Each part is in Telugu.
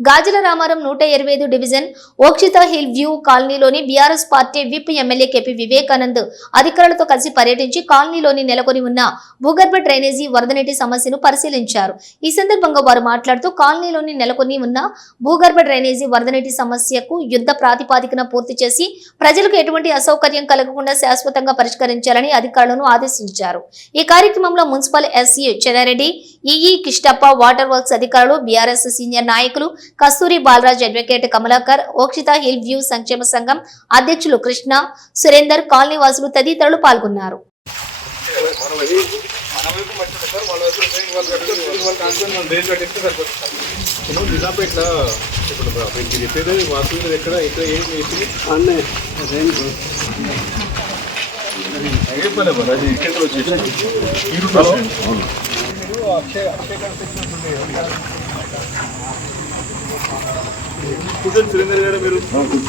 గాజుల రామారం 125 డివిజన్ ఓక్షిత హిల్ వ్యూ కాలనీలోని BRS party whip MLA KP Vivekanand అధికారులతో కలిసి పర్యటించి కాలనీలోని నెలకొని ఉన్న భూగర్భ డ్రైనేజీ వరద నీటి సమస్యను పరిశీలించారు. ఈ సందర్భంగా వారు మాట్లాడుతూ కాలనీలోని నెలకొని ఉన్న భూగర్భ డ్రైనేజీ వరద నీటి సమస్యకు యుద్ధ ప్రాతిపాదికన పూర్తి చేసి ప్రజలకు ఎటువంటి అసౌకర్యం కలగకుండా శాశ్వతంగా పరిష్కరించాలని అధికారులను ఆదేశించారు. ఈ కార్యక్రమంలో municipal SE Chennareddy, EE Kishtappa, water works అధికారులు, బీఆర్ఎస్ సీనియర్ నాయకులు Kasturi Balaraj, advocate Kamalakar, Okshitha hill view సంక్షేమ సంఘం అధ్యక్షులు కృష్ణ, సురేందర్, కాలనీ వాసులు తదితరులు పాల్గొన్నారు. సురేందర్ గారు మీరు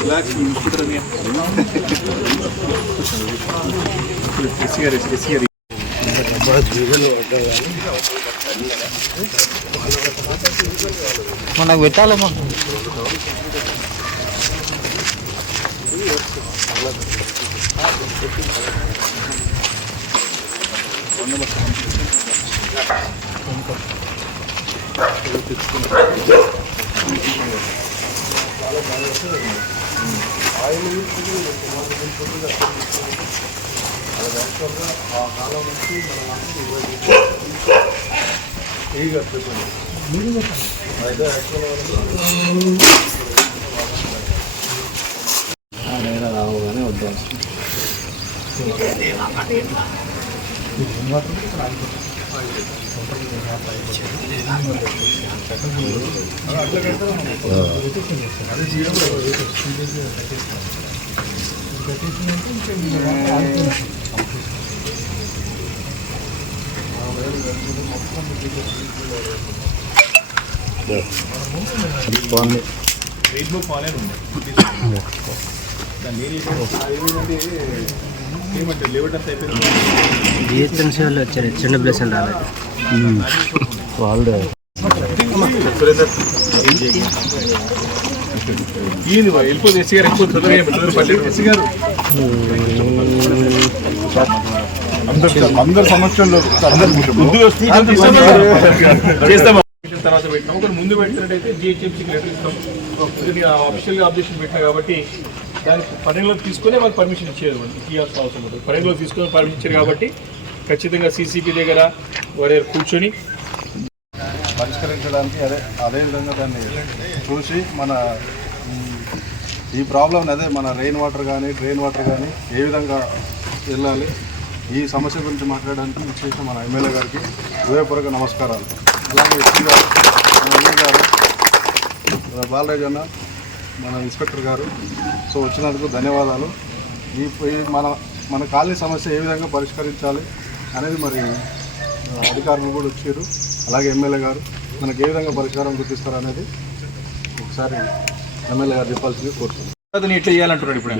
రిలాక్స్ చూసుకుంటారని మనకు పెట్టాలమ్మా. రావుగానే వద్దాం. జిహెచ్ఎంసీ వాళ్ళు వచ్చారు, చిన్న ప్లేస్ అని రాలేదు వాళ్ళు. వెళ్ళిపోతే ఎస్సీ గారు ఎక్కువ ఎస్సీ గారు అందరు సమస్యలు చేస్తాం. తర్వాత పెట్టినాం. ఒకరు ముందు పెట్టినట్టయితే జిహెచ్ఎంసీకి లెటర్ ఇస్తాం. అఫీషియల్గా అబ్జెక్షన్ పెట్టినా కాబట్టి దాన్ని పరిగణలోకి తీసుకునే వాళ్ళకి పర్మిషన్ ఇచ్చేది. ఇవ్వాల్సిన అవసరం ఉంటుంది. పరిగణలోకి తీసుకుని పర్మిషన్ ఇచ్చారు కాబట్టి ఖచ్చితంగా సీసీపీ దగ్గర వారి కూర్చొని పరిష్కరించడానికి అదేవిధంగా దాన్ని చూసి మన ఈ ప్రాబ్లం మన రెయిన్ వాటర్ కానీ డ్రైన్ వాటర్ కానీ ఏ విధంగా వెళ్ళాలి, ఈ సమస్య గురించి మాట్లాడడానికి విశేషం మన ఎమ్మెల్యే గారికి హృదయపూర్వక నమస్కారాలు. అలాగే ఎస్పీ గారు, మన ఎమ్మెల్యే గారు, బాలరాజ్ అన్న, మన ఇన్స్పెక్టర్ గారు, సో వచ్చినందుకు ధన్యవాదాలు. ఈ మన కాలనీ సమస్య ఏ విధంగా పరిష్కరించాలి అనేది మరి అధికారులు కూడా వచ్చారు. అలాగే ఎమ్మెల్యే గారు మనకి ఏ విధంగా పరిష్కారం గుర్తిస్తారు అనేది ఒకసారి ఎమ్మెల్యే గారు చెప్పాల్సింది కోరుతున్నాను. ఇట్లా చేయాలంటున్నాడు. ఇప్పుడు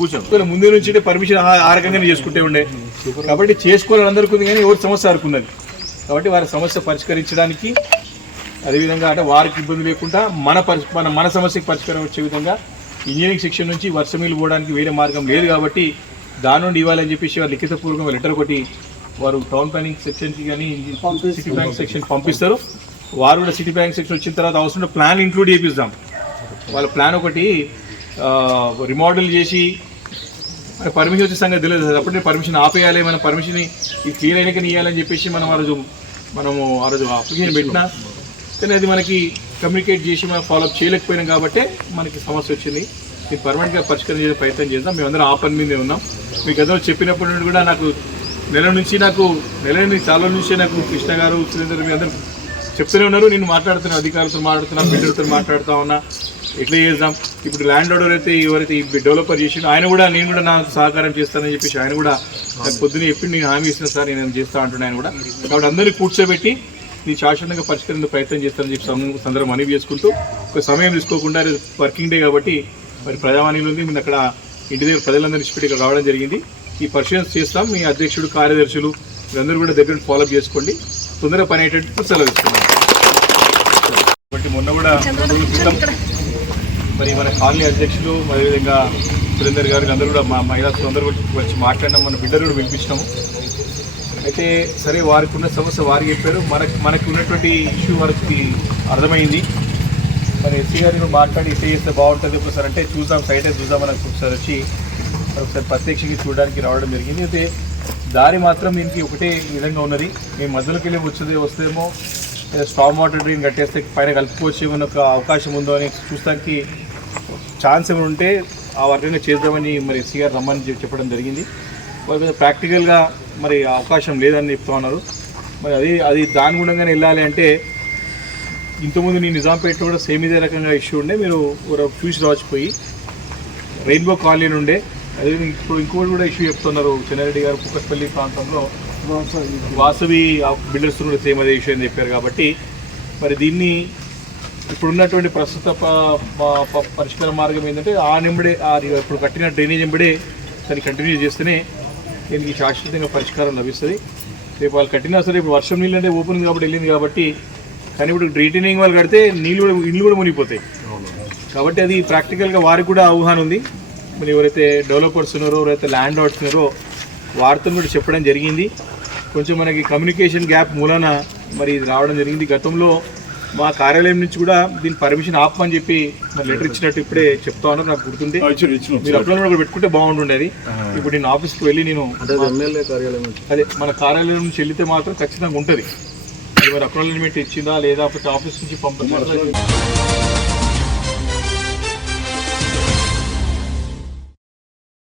కూర్చోండి. ముందు నుంచి పర్మిషన్ ఆ రకంగానే చేసుకుంటే ఉండే కాబట్టి చేసుకోవాలని అందరికీ ఉంది, కానీ ఎవరి సమస్య అనుకున్నది కాబట్టి వారి సమస్య పరిష్కరించడానికి అదేవిధంగా అంటే వారికి ఇబ్బంది లేకుండా మన సమస్యకి పరిష్కారం వచ్చే విధంగా ఇంజనీరింగ్ సెక్షన్ నుంచి వర్షమీలు పోవడానికి వేరే మార్గం లేదు కాబట్టి దాని నుండి ఇవ్వాలని చెప్పేసి వారు లిఖితపూర్వకంగా లెటర్ కొట్టి వారు టౌన్ ప్లానింగ్ సెక్షన్కి కానీ సిటీ ప్లానింగ్ సెక్షన్ పంపిస్తారు. వారు కూడా సిటీ ప్లానింగ్ సెక్షన్ వచ్చిన తర్వాత అవసరం ప్లాన్ ఇంక్లూడ్ చేపిస్తాం. వాళ్ళ ప్లాన్ ఒకటి రిమోడల్ చేసి పర్మిషన్ వచ్చే సంగతి తెలియదు. అప్పుడే పర్మిషన్ ఆపేయాలి, మన పర్మిషన్ ఇది క్లియర్ అయినాకని ఇవ్వాలని చెప్పేసి మనము ఆ రోజు అప్లికేషన్ పెట్టినా కానీ అది మనకి కమ్యూనికేట్ చేసి మనం ఫాలోఅప్ చేయలేకపోయినాం కాబట్టి మనకి సమస్య వచ్చింది. ఇది పర్మనెంట్గా పరిష్కరించే ప్రయత్నం చేద్దాం. మేమందరం ఆ పని మీదే ఉన్నాం. మీకు అందరూ చెప్పినప్పటి నుండి కూడా నాకు నెల చాలా నుంచి నాకు కృష్ణ గారు, సురేందర్ మీ అందరూ చెప్తూనే ఉన్నారు. నేను మాట్లాడుతున్నా, అధికారులతో మాట్లాడుతున్నా, బిల్డర్తో మాట్లాడుతూ ఉన్నా, ఎట్లా చేద్దాం. ఇప్పుడు ల్యాండ్ ఆర్డర్ ఎవరైతే ఈ డెవలపర్ చేసిండో ఆయన కూడా నేను కూడా నాకు సహకారం చేస్తానని చెప్పేసి ఆయన కూడా నాకు పొద్దున్న చెప్పి నేను హామీ ఇస్తున్నా సార్, నేను చేస్తా అంటున్నా ఆయన కూడా. కాబట్టి అందరినీ కూర్చోబెట్టి ఇది శాశ్వతంగా పరిష్కరించే ప్రయత్నం చేస్తానని చెప్పి సందర్భం మనవి చేసుకుంటూ ఒక సమయం తీసుకోకుండా వర్కింగ్ డే కాబట్టి మరి ప్రజావాణిలో ఉంది. నేను అక్కడ ఇంటి దగ్గర ప్రజలందరినీ ఇచ్చిపెట్టి ఇక్కడ రావడం జరిగింది. ఈ పరిశీలన చేస్తాం. మీ అధ్యక్షుడు, కార్యదర్శులు మీరందరూ కూడా దగ్గర ఫాలోఅప్ చేసుకోండి. తొందరగా పని అయ్యేటట్టు సెలవు ఇస్తున్నాను. కాబట్టి మొన్న కూడా రోజుల క్రితం మరి మన కాలనీ అధ్యక్షులు అదేవిధంగా సురేందర్ గారికి అందరూ కూడా మా మహిళా అందరూ వచ్చి మాట్లాడినాం, మన బిడ్డలు కూడా పిలిపించినాము. అయితే సరే వారికి ఉన్న సమస్య వారికి చెప్పారు, మనకు ఉన్నటువంటి ఇష్యూ వారికి అర్థమైంది. మరి ఎస్సీ గారిని మాట్లాడి ఇట్లా చేస్తే బాగుంటుంది ఒకసారి అంటే చూద్దాం సైట్ అయితే చూద్దామని ఒకసారి వచ్చి ఒకసారి ప్రత్యక్షంగా చూడడానికి రావడం జరిగింది. అయితే దారి మాత్రం దీనికి ఒకటే విధంగా ఉన్నది. మేము మధ్యలోకి వెళ్ళి వస్తేమో స్టామ్ వాటర్ డ్రైన్ కట్టేస్తే పైన కలుపుకోవచ్చు ఏమైనా ఒక అవకాశం ఉందో అని చూస్తానికి ఛాన్స్ ఏమైనా ఉంటే ఆ వర్గంగా చేద్దామని మరి ఎస్సీ గారు రమ్మని చెప్పడం జరిగింది. వాళ్ళ ప్రాక్టికల్గా మరి అవకాశం లేదని చెప్తా ఉన్నారు. మరి అది దాని గుణంగానే వెళ్ళాలి అంటే ఇంతకుముందు నేను నిజాంపేటలో కూడా సేమ్ ఇదే రకంగా ఇష్యూ ఉండే, మీరు చూసి రాచిపోయి రెయిన్బో కాలనీ ఉండే. అదే ఇప్పుడు ఇంకోటి కూడా ఇష్యూ చెప్తున్నారు, చెన్నారెడ్డి గారు కుక్కట్పల్లి ప్రాంతంలో వాసవి బిల్డర్స్ కూడా సేమ్ అదే ఇష్యూ అని చెప్పారు. కాబట్టి మరి దీన్ని ఇప్పుడున్నటువంటి ప్రస్తుత పరిష్కార మార్గం ఏంటంటే ఆ నెంబడే ఇప్పుడు కట్టిన డ్రైనేజ్ నెంబడే దాన్ని కంటిన్యూ చేస్తేనే దీనికి శాశ్వతంగా పరిష్కారం లభిస్తుంది. రేపు వాళ్ళు కట్టినా సరే ఇప్పుడు వర్షం నీళ్ళు అంటే ఓపెన్ కాబట్టి వెళ్ళింది కాబట్టి, కానీ ఇప్పుడు రీటైనింగ్ వాళ్ళు కడితే ఇల్లు కూడా మునిగిపోతాయి. కాబట్టి అది ప్రాక్టికల్గా వారికి కూడా అవగాహన ఉంది. మరి ఎవరైతే డెవలపర్స్ ఉన్నారో ఎవరైతే ల్యాండ్ లార్డ్స్ ఉన్నారో వారితో కూడా చెప్పడం జరిగింది. కొంచెం మనకి కమ్యూనికేషన్ గ్యాప్ మూలన మరి ఇది రావడం జరిగింది. గతంలో మా కార్యాలయం నుంచి కూడా దీని పర్మిషన్ ఆపమని చెప్పి మరి లెటర్ ఇచ్చినట్టు ఇప్పుడే చెప్తా ఉన్నారు, నాకు గుర్తుంది. మీరు అప్లో కూడా పెట్టుకుంటే బాగుంటుండేది. ఇప్పుడు నేను ఆఫీస్కి వెళ్ళి నేను ఎమ్మెల్యే కార్యాలయం అదే మన కార్యాలయం నుంచి వెళ్తే మాత్రం ఖచ్చితంగా ఉంటుంది. మరి అప్లోమెంట్ ఇచ్చిందా లేదా ఆఫీస్ నుంచి పంపించారు.